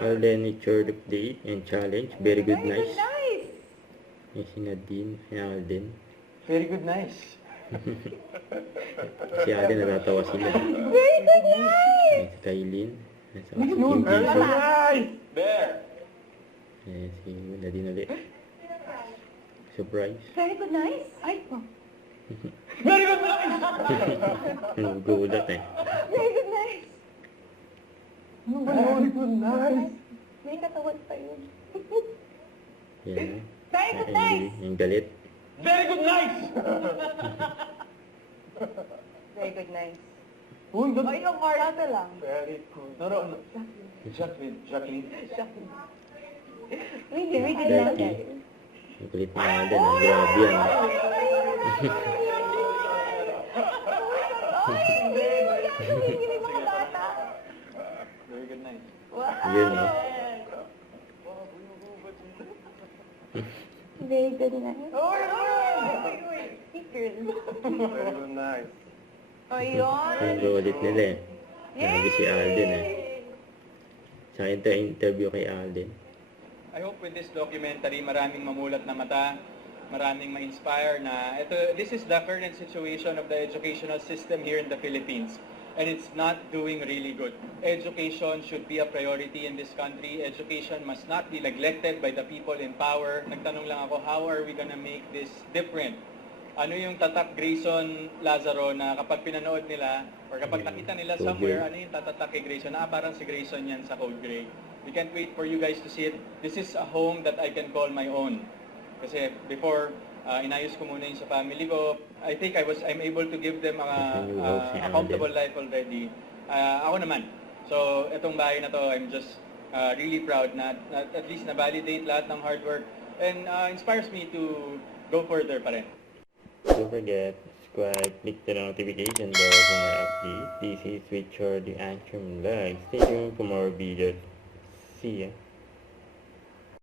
Alden, it's your day and challenge. Very good, Very nice. good, nice. Yan si Nadine, si Alden. Very good, nice. Si Alden, natatawa sila. Very good, nice. Yan si Kailin. Yan si Very Kim good, Jisoo. nice. Bear. Yan si Nadine ulit. Surprise. Very good, nice. Ay, po. Very good, nice. Nagugulat eh. Very good, nice. Very good, nice. May katawan pa yun. Yan. Very good, Ay, nice. yung galit. Very good, nice. Very good, nice. Uy, Ay, yung Carlata lang. Very good. No. Jacqueline. Really, really Dirty. lang. Yung kulit ni Alden. Ang grabe yan. Kinikilig mga bata. Very good, nice. Wow. Yun, no? Very good, nice. Sticker. Very good, nice. Ayun. Yung galit nila eh. Grabe si Alden eh. Sa interview kay Alden. I hope with this documentary, maraming mamulat na mata, maraming ma-inspire na this is the current situation of the educational system here in the Philippines. And it's not doing really good. Education should be a priority in this country. Education must not be neglected by the people in power. Nagtanong lang ako, how are we gonna make this different? Ano yung tatak Grayson Lazaro na kapag pinanood nila or kapag nakita nila Code somewhere, Gray. ano yung tatatak kay Grayson? Parang si Grayson yan sa Code Gray. We can't wait for you guys to see it. This is a home that I can call my own. Kasi before, inayos ko muna yung sa family ko. I think I'm able to give them a comfortable life already. Ako naman. So, itong bahay na to, I'm just really proud na at least na-validate lahat ng hard work and inspires me to go further pa rin. Don't forget, subscribe, click the notification bell for more updates. This is Richard the Action Vlog. Stay tuned for more videos. See ya.